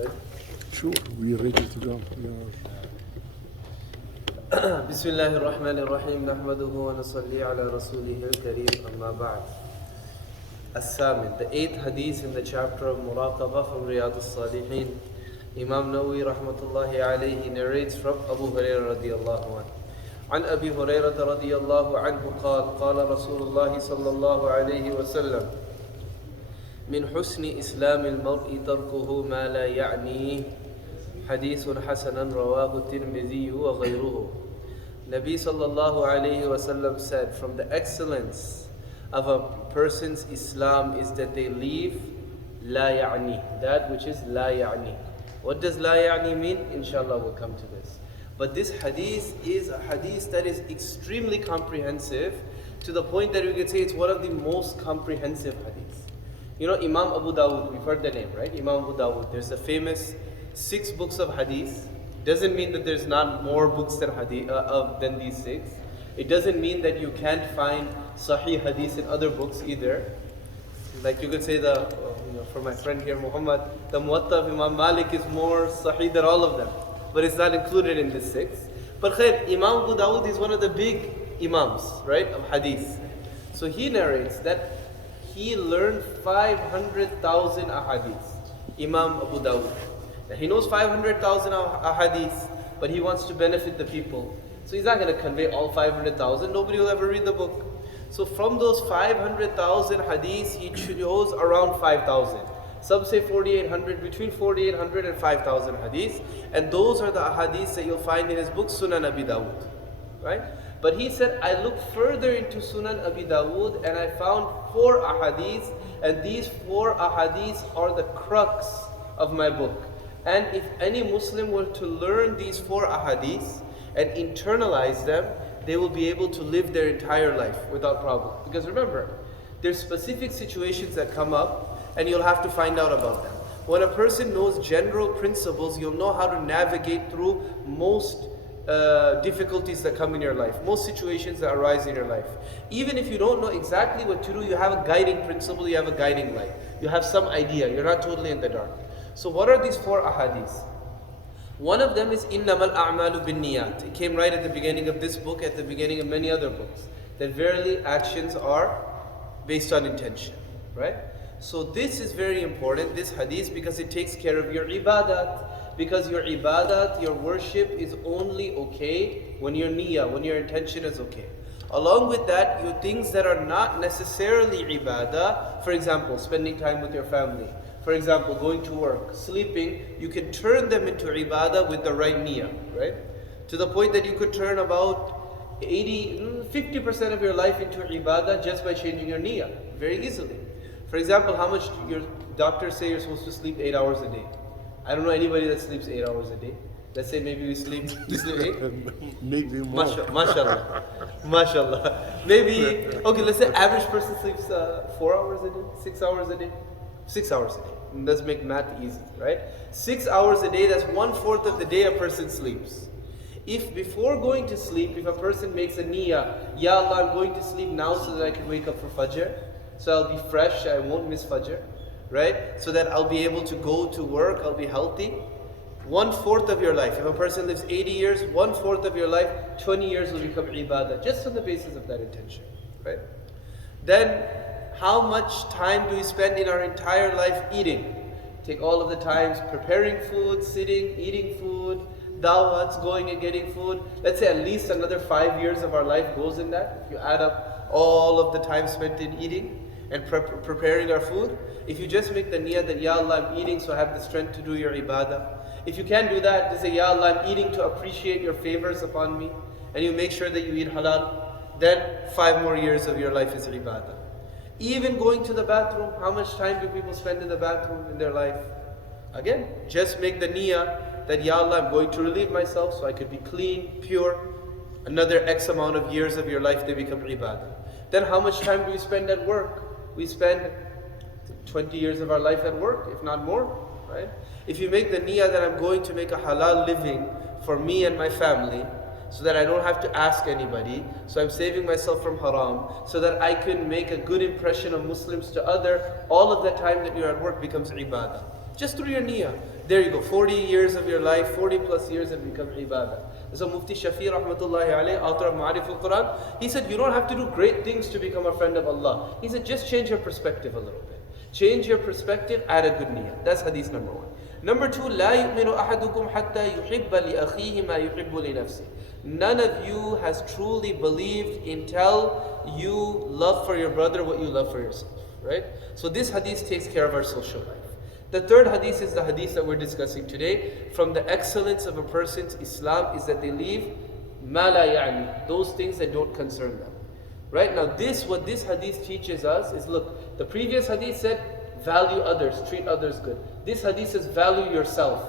Right? Sure, we are ready to go. بسم الله الرحمن الرحيم نحمده ونصلي على رسوله الكريم أما بعد. الثامن, the 8th hadith in the chapter of Muraqabah from Riyadh al-Salihin. Imam Nawawi rahmatullahi alayhi narrates from Abu Hurairah radiyallahu anhu. عن أبي هريرة رضي الله عنه قال قال رسول الله صلى الله عليه وسلم من حسن إسلام المرء تركه ما لا يعنيه حديث حسن رواه الترمذي وغيره. Nabi sallallahu alayhi wasallam said, from the excellence of a person's Islam is that they leave la ya'ni, that which is la ya'ni. What does la ya'ni mean? Inshallah we'll come to this. But this hadith is a hadith that is extremely comprehensive, to the point that we could say it's one of the most comprehensive hadiths. You know, Imam Abu Dawud, we've heard the name, right? Imam Abu Dawud. There's the famous 6 books of hadith. Doesn't mean that there's not more books than than these 6. It doesn't mean that you can't find Sahih hadith in other books either. Like you could say for my friend here, Muhammad, the Muwatta of Imam Malik is more Sahih than all of them. But it's not included in this 6. But khair, Imam Abu Dawud is one of the big Imams, right, of hadith. So he narrates that he learned 500,000 ahadith. Imam Abu Dawud. Now he knows 500,000 ahadith, but he wants to benefit the people. So he's not going to convey all 500,000. Nobody will ever read the book. So from those 500,000 hadiths, he chose around 5,000. Some say 4,800, between 4,800 and 5,000 hadiths. And those are the ahadiths that you'll find in his book, Sunan Abi Dawud. Right? But he said, I looked further into Sunan Abi Dawud and I found 4 ahadiths. And these 4 ahadiths are the crux of my book. And if any Muslim were to learn these 4 ahadiths and internalize them, they will be able to live their entire life without problem. Because remember, there's specific situations that come up and you'll have to find out about them. When a person knows general principles, you'll know how to navigate through most difficulties that come in your life, most situations that arise in your life. Even if you don't know exactly what to do, you have a guiding principle, you have a guiding light. You have some idea, you're not totally in the dark. So what are these 4 ahadiths? One of them is إِنَّمَا الْأَعْمَالُ بِالنِّيَّاتِ. It came right at the beginning of this book, at the beginning of many other books. That verily actions are based on intention. Right? So this is very important, this hadith, because it takes care of your ibadat. Because your ibadat, your worship is only okay when your niyyah, when your intention is okay. Along with that, your things that are not necessarily ibadah, for example, spending time with your family, for example, going to work, sleeping, you can turn them into ibadah with the right niyyah, right? To the point that you could turn about 50% of your life into ibadah just by changing your niyyah, very easily. For example, how much your doctors say you're supposed to sleep 8 hours a day. I don't know anybody that sleeps 8 hours a day. Let's say maybe you sleep 8? Maybe more. Mashallah. Mashallah. Maybe, okay, let's say average person sleeps 4 hours a day, 6 hours a day. 6 hours a day. Let's make math easy, right? 6 hours a day, that's 1/4 of the day a person sleeps. If before going to sleep, if a person makes a niyyah, Ya Allah, I'm going to sleep now so that I can wake up for Fajr, so I'll be fresh, I won't miss Fajr, right? So that I'll be able to go to work, I'll be healthy. 1/4 of your life. If a person lives 80 years, 1/4 of your life, 20 years will become ibadah, just on the basis of that intention, right? Then, how much time do we spend in our entire life eating? Take all of the times preparing food, sitting, eating food, dawats, going and getting food. Let's say at least another 5 years of our life goes in that. If you add up all of the time spent in eating and preparing our food, if you just make the niyyah that Ya Allah, I'm eating so I have the strength to do your ibadah. If you can't do that, just say Ya Allah, I'm eating to appreciate your favors upon me, and you make sure that you eat halal, then 5 more years of your life is ibadah. Even going to the bathroom, how much time do people spend in the bathroom in their life? Again, just make the niyyah that Ya Allah, I'm going to relieve myself so I could be clean, pure. Another X amount of years of your life, they become ibadah. Then how much time do we spend at work? We spend 20 years of our life at work, if not more, right? If you make the niyyah that I'm going to make a halal living for me and my family, so that I don't have to ask anybody, so I'm saving myself from haram, so that I can make a good impression of Muslims to other, all of the time that you're at work becomes ibadah. Just through your niyyah. There you go, 40 years of your life, 40 plus years have become ibadah. So Mufti Shafi rahmatullahi alayhi, author of Ma'arif al-Quran, he said you don't have to do great things to become a friend of Allah. He said just change your perspective a little bit. Change your perspective, add a good niyyah. That's hadith number 1. Number 2, لا يؤمن أحدكم حتى يحب لأخيه ما يحب لنفسه. None of you has truly believed until you love for your brother what you love for yourself. Right? So this hadith takes care of our social life. The third hadith is the hadith that we're discussing today. From the excellence of a person's Islam is that they leave ma la ya'ni, those things that don't concern them. Right? Now what this hadith teaches us is, look, the previous hadith said value others, treat others good. This hadith says value yourself.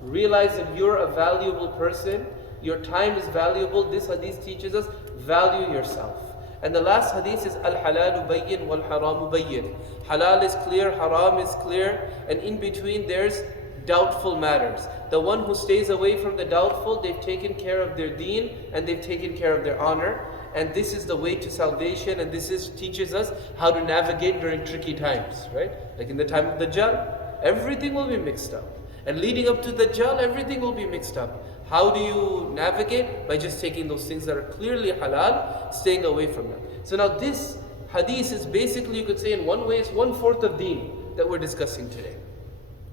Realize that you're a valuable person, your time is valuable. This hadith teaches us value yourself. And the last hadith is al-halalu bayyin wal-haramu bayyin. Halal is clear, haram is clear, and in between there's doubtful matters. The one who stays away from the doubtful, they've taken care of their deen and they've taken care of their honor. And this is the way to salvation, and teaches us how to navigate during tricky times, right? Like in the time of Dajjal, everything will be mixed up. And leading up to Dajjal, everything will be mixed up. How do you navigate? By just taking those things that are clearly halal, staying away from them. So now this hadith is basically, you could say in one way, it's 1/4 of deen that we're discussing today.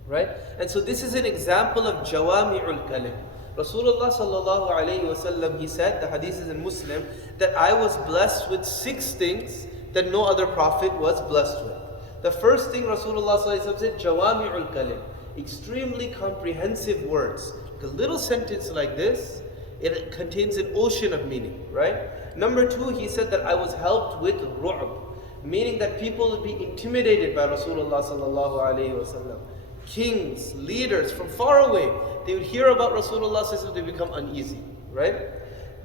Right? And so this is an example of jawami'ul kalim. Rasulullah sallallahu alayhi wasallam, he said, the hadith is in Muslim, that I was blessed with 6 things that no other prophet was blessed with. The first thing Rasulullah sallallahu alayhi wasallam said, jawami'ul kalim, extremely comprehensive words. A little sentence like this, it contains an ocean of meaning, right? Number 2, he said that I was helped with ru'b, meaning that people would be intimidated by Rasulullah sallallahu alayhi wasallam. Kings, leaders from far away, they would hear about Rasulullah sallallahu alayhi wasallam, they become uneasy, right?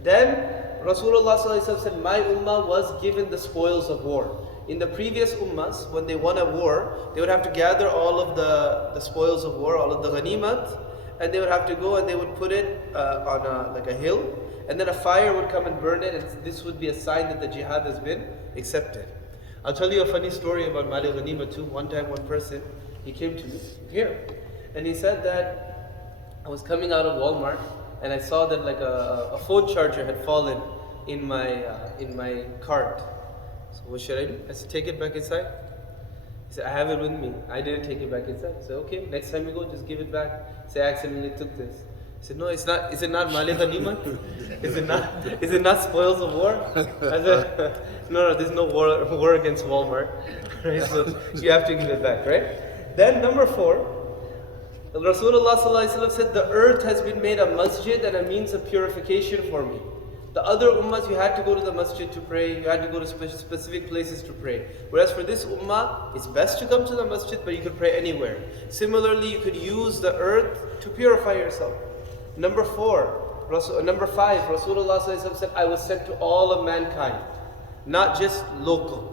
Then Rasulullah sallallahu alayhi wasallam said, my ummah was given the spoils of war. In the previous ummahs, when they won a war, they would have to gather all of the spoils of war, all of the ghanimat, and they would have to go and they would put it on a hill, and then a fire would come and burn it, and this would be a sign that the jihad has been accepted. I'll tell you a funny story about Mali Ghanima too. One time one person, he came to me here, and he said that I was coming out of Walmart, and I saw that like a phone charger had fallen in my cart. So what should I do? I said, take it back inside. He said, I have it with me. I didn't take it back inside. I said, okay, next time you go, just give it back. Say, I accidentally took this. He said, no, it's not. Is it not Mali Ghanima? Is it not spoils of war? I said, no, there's no war against Walmart. Right? So you have to give it back, right? Then number 4, Rasulullah sallallahu alaihi wasallam said, the earth has been made a masjid and a means of purification for me. The other ummahs, you had to go to the masjid to pray, you had to go to specific places to pray. Whereas for this ummah, it's best to come to the masjid, but you could pray anywhere. Similarly, you could use the earth to purify yourself. Number 5, Rasulullah said, I was sent to all of mankind, not just local.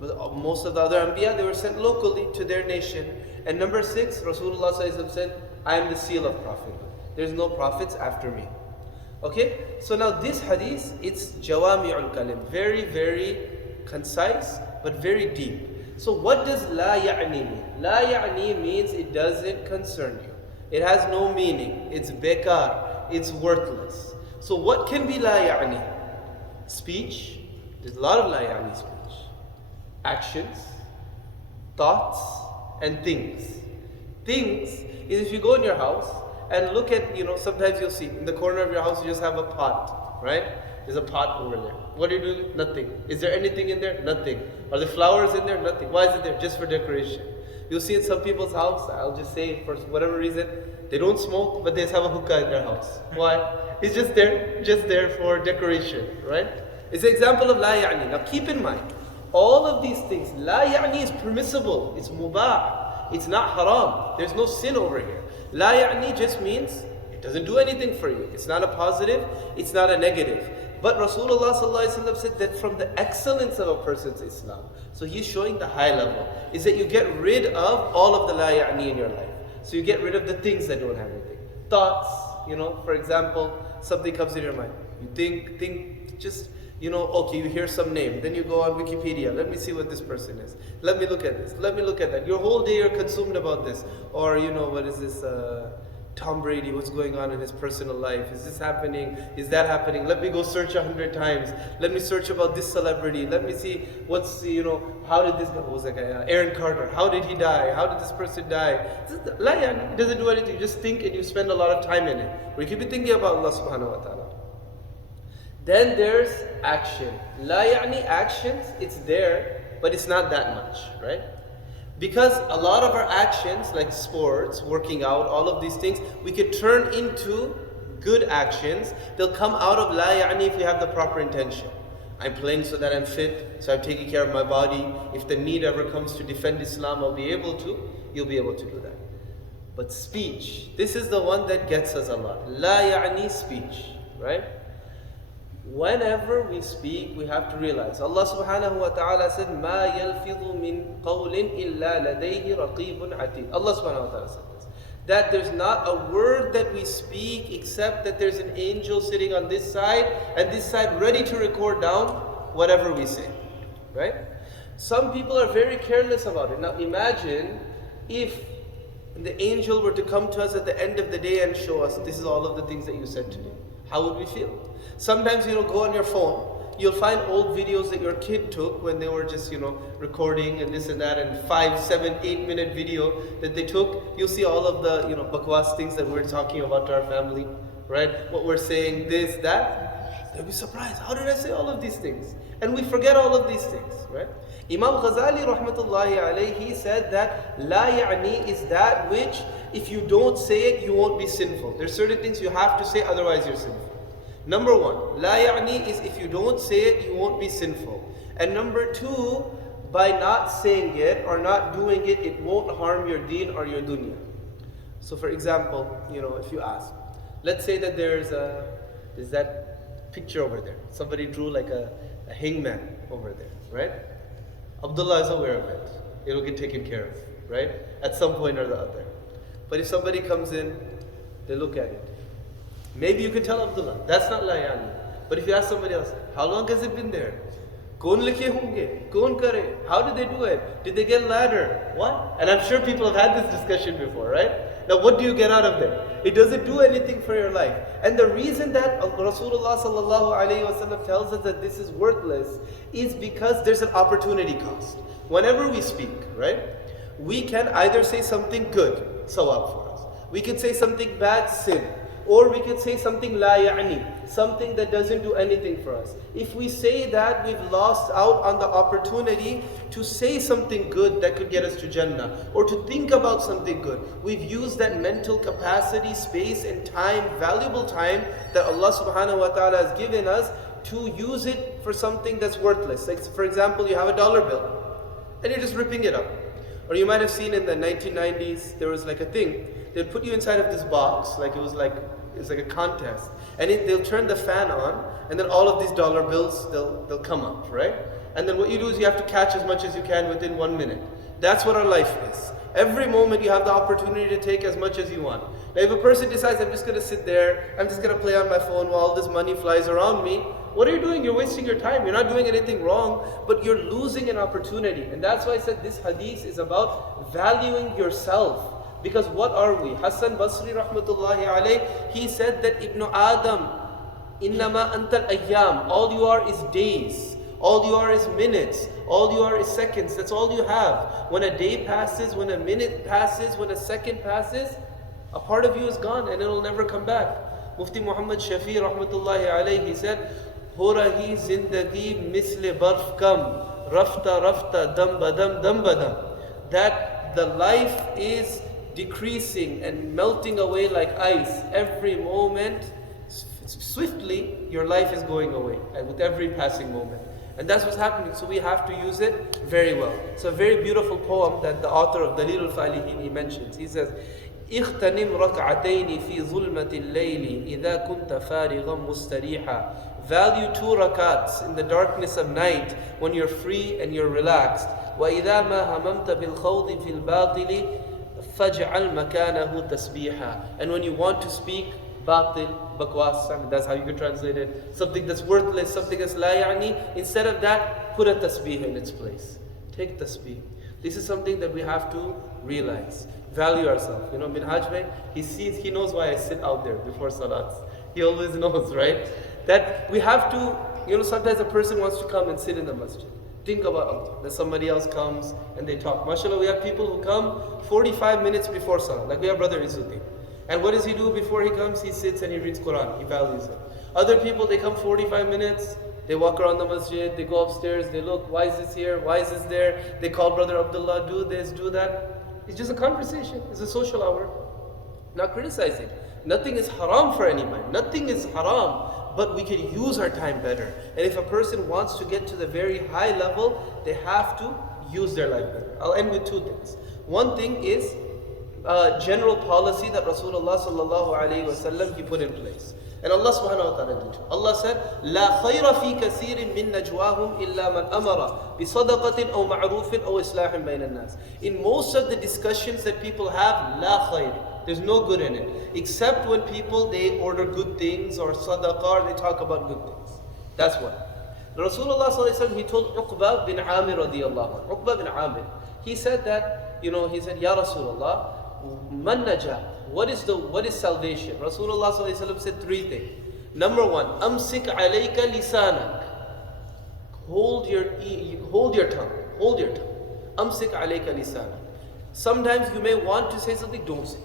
But most of the other Anbiya, they were sent locally to their nation. And number 6, Rasulullah said, I am the seal of prophethood. There's no prophets after me. Okay, so now this hadith, it's jawami'ul kalim, very, very concise, but very deep. So what does la ya'ni mean? La ya'ni means it doesn't concern you. It has no meaning. It's bekar. It's worthless. So what can be la ya'ni? Speech. There's a lot of la ya'ni speech. Actions, thoughts, and things. Things is if you go in your house, and look at, sometimes you'll see in the corner of your house you just have a pot, right? There's a pot over there. What are you doing? Nothing. Is there anything in there? Nothing. Are there flowers in there? Nothing. Why is it there? Just for decoration. You'll see in some people's house, I'll just say for whatever reason, they don't smoke, but they just have a hookah in their house. Why? It's just there for decoration, right? It's an example of la ya'ni. Now keep in mind, all of these things, la ya'ni is permissible. It's mubah. It's not haram. There's no sin over here. La ya'ni just means it doesn't do anything for you. It's not a positive, it's not a negative. But Rasulullah sallallahu alaihi wasallam said that from the excellence of a person's Islam, so he's showing the high level, is that you get rid of all of the la ya'ni in your life. So you get rid of the things that don't have anything. Thoughts, for example, something comes in your mind. You think, just You know, okay, you hear some name, then you go on Wikipedia, let me see what this person is. Let me look at this, let me look at that. Your whole day you're consumed about this. Or, you know, what is this, Tom Brady, what's going on in his personal life? Is this happening? Is that happening? Let me go search 100 times. Let me search about this celebrity. Let me see what's, you know, how did this guy, what was that guy? Aaron Carter, how did he die? How did this person die? It doesn't do anything, you just think and you spend a lot of time in it. Or you could be thinking about Allah subhanahu wa ta'ala. Then there's action. La ya'ni actions, it's there, but it's not that much, right? Because a lot of our actions, like sports, working out, all of these things, we could turn into good actions. They'll come out of la ya'ni if we have the proper intention. I'm playing so that I'm fit, so I'm taking care of my body. If the need ever comes to defend Islam, I'll be able to. You'll be able to do that. But speech, this is the one that gets us a lot. La ya'ni speech, right? Whenever we speak, we have to realize Allah subhanahu wa ta'ala said, مَا يَلْفِظُ مِنْ قَوْلٍ إِلَّا لَدَيْهِ رَقِيبٌ عَتِيدٌ. Allah subhanahu wa ta'ala said this. That there's not a word that we speak except that there's an angel sitting on this side and this side ready to record down whatever we say. Right? Some people are very careless about it. Now imagine if the angel were to come to us at the end of the day and show us, this is all of the things that you said today. How would we feel? Sometimes, go on your phone, you'll find old videos that your kid took when they were just, recording and this and that, and 5, 7, 8 minute video that they took. You'll see all of the, bakwas things that we're talking about to our family, right? What we're saying, this, that. They'll be surprised. How did I say all of these things? And we forget all of these things, right? Imam Ghazali rahmatullahi alayhi, he said that La ya'ni is that which, if you don't say it, you won't be sinful. There's certain things you have to say, otherwise you're sinful. Number one, La ya'ni is if you don't say it, you won't be sinful. And number two, by not saying it or not doing it, it won't harm your deen or your dunya. So for example, if you ask, let's say that there's that picture over there. Somebody drew like a hangman over there, right? Abdullah is aware of it. It'll get taken care of, right? At some point or the other. But if somebody comes in, they look at it. Maybe you can tell Abdullah, that's not la ya'ni. But if you ask somebody else, how long has it been there? Kaun likhe honge? Kaun kare? How did they do it? Did they get a ladder? What? And I'm sure people have had this discussion before, right? Now what do you get out of there? It doesn't do anything for your life. And the reason that Rasulullah sallallahu alayhi wa tells us that this is worthless is because there's an opportunity cost. Whenever we speak, right? We can either say something good, sawab for us. We can say something bad, sin. Or we could say something la ya'ni, something that doesn't do anything for us. If we say that, we've lost out on the opportunity to say something good that could get us to Jannah, or to think about something good. We've used that mental capacity, space and time, valuable time that Allah subhanahu wa ta'ala has given us to use it for something that's worthless. Like for example, you have a dollar bill and you're just ripping it up. Or you might have seen in the 1990s, there was like a thing, they'd put you inside of this box, like it's like a contest. And they'll turn the fan on, and then all of these dollar bills, they'll come up, right? And then what you do is you have to catch as much as you can within 1 minute. That's what our life is. Every moment you have the opportunity to take as much as you want. Now if a person decides, I'm just going to sit there, I'm just going to play on my phone while all this money flies around me, what are you doing? You're wasting your time. You're not doing anything wrong, but you're losing an opportunity. And that's why I said this hadith is about valuing yourself. Because what are we? Hassan Basri rahmatullahi alayh, he said that Ibn Adam, innama antal ayyam, all you are is days, all you are is minutes, all you are is seconds, that's all you have. When a day passes, when a minute passes, when a second passes, a part of you is gone and it will never come back. Mufti Muhammad Shafi rahmatullahi alayh, he said, ho rahi zindagi misle barf kam, rafta rafta dam badam dam badam. That the life is decreasing and melting away like ice every moment. Swiftly your life is going away, and with every passing moment. And that's what's happening. So we have to use it very well. It's a very beautiful poem that the author of Dalil al-Falihin, he mentions. He says, اغتنم ركعتين في ظلمة الليل إذا كنت فارغا مستريحا. Value 2 rakats in the darkness of night when you're free and you're relaxed. وإذا ما هممت بالخوض في الباطل فَجْعَلْ مَكَانَهُ تَسْبِيحًا. And when you want to speak batil, bakwas, I mean, that's how you can translate it. Something that's worthless, something that's la ya'ni. Instead of that, put a tasbih in its place. Take tasbih. This is something that we have to realize. Value ourselves. You know, Minhaj Bhai, he knows why I sit out there before salats. He always knows, right? That we have to, you know, sometimes a person wants to come and sit in the masjid. Think about Allah. That somebody else comes and they talk. MashaAllah, we have people who come 45 minutes before salah. Like we have Brother Izzuddin. And what does he do before he comes? He sits and he reads Quran. He values it. Other people, they come 45 minutes. They walk around the masjid. They go upstairs. They look, why is this here? Why is this there? They call Brother Abdullah, do this, do that. It's just a conversation. It's a social hour. Not criticizing. Nothing is haram for anybody. Nothing is haram. But we can use our time better. And if a person wants to get to the very high level, they have to use their life better. I'll end with two things. One thing is general policy that Rasulullah sallallahu alayhi wasallam he put in place. And Allah subhanahu wa ta'ala did too. Allah said, لا خير في كثير من نجواهم إلا من أمر بصدقة أو معروف أو إصلاح بين الناس. In most of the discussions that people have, لا خير. There's no good in it. Except when people, they order good things or sadaqah, or they talk about good things. That's what. Rasulullah sallallahu alayhi wa sallam, he told Uqba bin Amir radiyallahu anhu. Uqba bin Amir. He said that, you know, he said, Ya Rasulullah, man najah? What is salvation? Rasulullah sallallahu alayhi wa sallam said three things. Number one, amsik alayka lisanak. Hold your tongue. Hold your tongue. Amsik alayka lisanak. Sometimes you may want to say something, don't say it.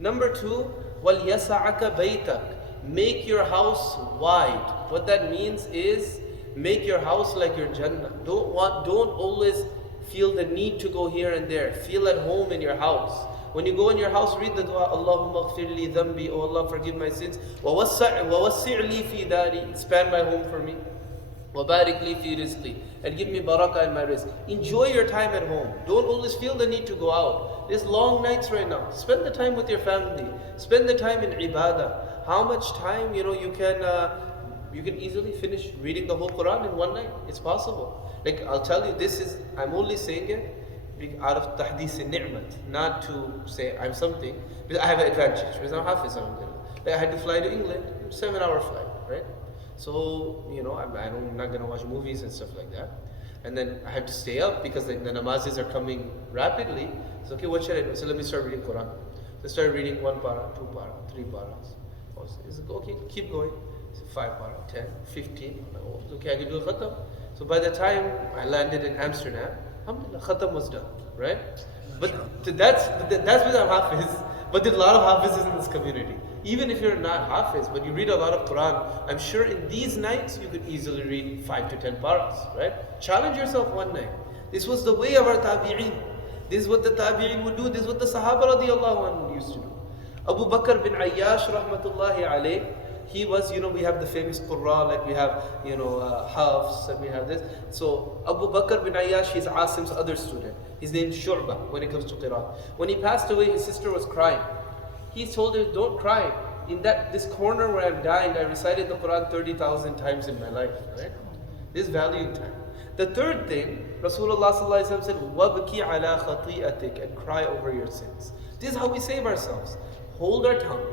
Number two, وَلْيَسَعَكَ بَيْتَكَ. Make your house wide. What that means is, make your house like your Jannah. Don't always feel the need to go here and there. Feel at home in your house. When you go in your house, read the dua, Allahumma ghfir li dhanbi, oh Allah, forgive my sins. وَوَسِّعْ لِي فِي دَارِي. Expand my home for me. وَبَارِكْ لِي فِي رِزْقِي. And give me barakah in my rizq. Enjoy your time at home. Don't always feel the need to go out. There's long nights right now. Spend the time with your family. Spend the time in ibadah. How much time, you can easily finish reading the whole Quran in one night. It's possible. Like, I'll tell you, I'm only saying it out of tahdith ni'mat, not to say I'm something, because I have an advantage, because I'm hafiz. I had to fly to England, 7-hour flight, right? So, I'm not going to watch movies and stuff like that. And then I have to stay up because the namazes are coming rapidly. So, okay, what should I do? So let me start reading Quran. So I started reading 1 para, 2 para, 3 paras. It's like, okay, keep going. So 5 para, 10, 15. Oh, okay, I can do a khatam. So by the time I landed in Amsterdam, alhamdulillah, khatam was done, right? But that's because I'm hafiz. But there's a lot of hafizes in this community. Even if you're not hafiz, but you read a lot of Quran, I'm sure in these nights you could easily read 5 to 10 paras, right? Challenge yourself one night. This was the way of our tabi'een. This is what the tabi'een would do. This is what the Sahaba radiallahu anhu used to do. Abu Bakr bin Ayyash rahmatullahi alayh, he was, we have the famous Qurra, like we have, Hafs, and we have this. So Abu Bakr bin Ayyash, he's Asim's other student. His name is Shu'bah when it comes to Qira'ah. When he passed away, his sister was crying. He told her, don't cry. In this corner where I'm dying, I recited the Quran 30,000 times in my life, right? This valuing time. The third thing, Rasulullah sallallahu alaihi wasallam said, وَبْكِ عَلَى خَطِيئَتِكَ, and cry over your sins. This is how we save ourselves. Hold our tongue.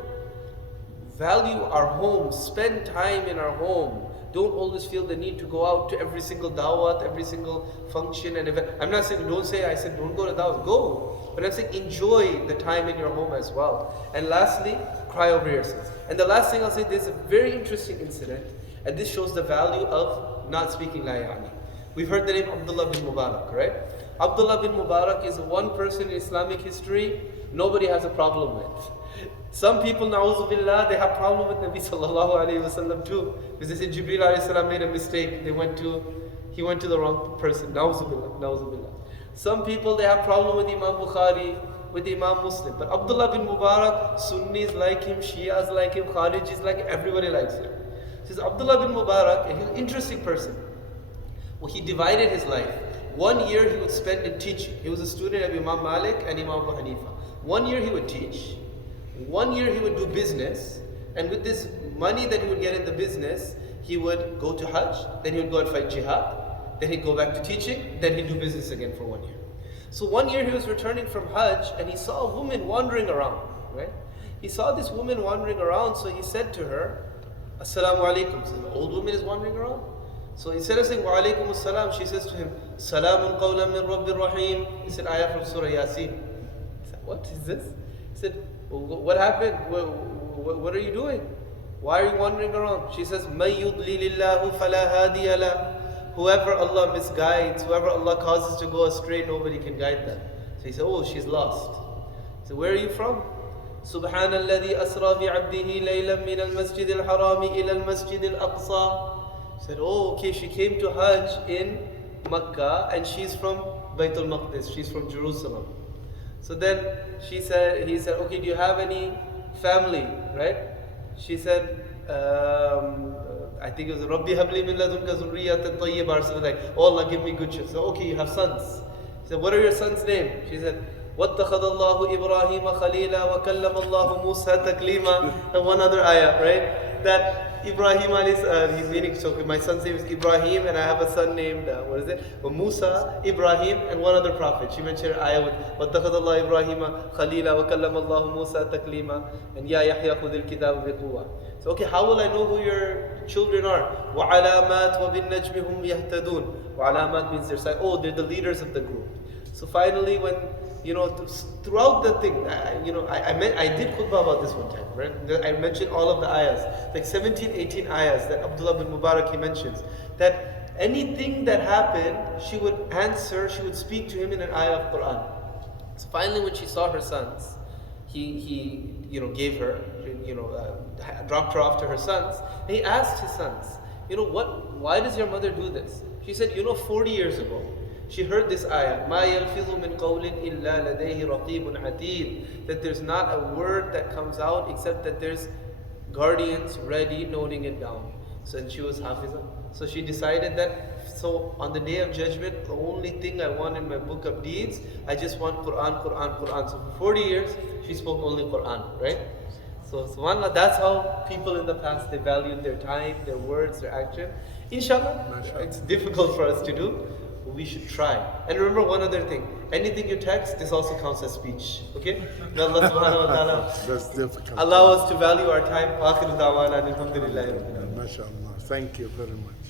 Value our home. Spend time in our home. Don't always feel the need to go out to every single dawat, every single function and event. I'm not saying I said don't go to dawat. Go. But I'm saying enjoy the time in your home as well. And lastly, cry over your sins. And the last thing I'll say, there's a very interesting incident, and this shows the value of not speaking la ya'ni. We've heard the name Abdullah bin Mubarak, right? Abdullah bin Mubarak is one person in Islamic history nobody has a problem with. Some people, na'udhu billah, they have problem with Nabi sallallahu alayhi wasallam too. Because they said Jibreel alayhi salam made a mistake. He went to the wrong person. Na'udhu billah, na'udhu billah. Some people, they have problem with Imam Bukhari, with Imam Muslim. But Abdullah bin Mubarak, Sunnis like him, Shias like him, Kharijis like him, everybody likes him. Says Abdullah bin Mubarak, he's an interesting person. Well, he divided his life. 1 year he would spend in teaching. He was a student of Imam Malik and Imam Abu Hanifa. 1 year he would teach. 1 year he would do business, and with this money that he would get in the business, he would go to Hajj, then he would go and fight jihad, then he'd go back to teaching, then he'd do business again for 1 year. So 1 year he was returning from Hajj, and he saw a woman wandering around, right? He saw this woman wandering around, so he said to her, Assalamu alaikum. So the old woman is wandering around. So instead of saying Wa alaikum assalam, she says to him, Salamun qawlan min Rabbir Rahim. He said, ayah from Surah Yasin. He said, what is this? He said, what happened? What are you doing? Why are you wandering around? She says, Man yudlilillahu fala hadiya lah. Whoever Allah misguides, whoever Allah causes to go astray, nobody can guide them. So he said, oh, she's lost. So where are you from? Subhanalladhi asra bi'abdihi laylan min al-masjid al-harami ila al-masjid al-aqsa. He said, oh, okay, she came to Hajj in Makkah and she's from Baitul Maqdis, she's from Jerusalem. So then he said, okay, do you have any family, right? She said, I think it was Rabbi habli min ladunka zurriyatan tayyibah or something like, oh Allah, give me good children. So okay, you have sons. He said, what are your sons' names? She said, وَاتَّخَذَ اللَّهُ إِبْرَاهِيمَ خَلِيلًا وَكَلَّمَ اللَّهُ مُوسَى تَكْلِيمًا. And one other ayah, right? That Ibrahim he's meaning, so my son's name is Ibrahim and I have a son named, Musa, Ibrahim and one other prophet. She mentioned an ayah with وَاتَّخَذَ اللَّهُ إِبْرَاهِيمَ خَلِيلًا وَكَلَّمَ اللَّهُ مُوسَى تَكْلِيمًا and Ya Yahya khudil kitab biquwwa. So okay, how will I know who your children are? وَعَلَامَاتْ وَبِالنَّجْمِ هُمْ يَهْتَدُونَ. وَعَلَامَات means they're the leaders of the group. So finally when, throughout the thing, I did khutbah about this one time, right? I mentioned all of the ayahs, like 17, 18 ayahs that Abdullah bin Mubarak, he mentions, that anything that happened, she would answer, she would speak to him in an ayah of Quran. So finally when she saw her sons, he gave her, dropped her off to her sons, and he asked his sons, why does your mother do this? She said, 40 years ago, she heard this ayah, مَا يَلْفِظُ مِنْ قَوْلٍ إِلَّا لَدَيْهِ رَقِيبٌ عَتِيدٌ, that there's not a word that comes out except that there's guardians ready noting it down. So and she was Hafiza. So she decided that, so on the day of judgment, the only thing I want in my book of deeds, I just want Quran, Quran, Quran. So for 40 years, she spoke only Quran, right? So subhanAllah, that's how people in the past, they valued their time, their words, their action. Inshallah, it's difficult for us to do. We should try. And remember one other thing. Anything you text, this also counts as speech. Okay? May Allah subhanahu wa ta'ala That's difficult. allow us to value our time. Akhiru da'wana alhamdulillahi rabbil alamin. MashaAllah. Thank you very much.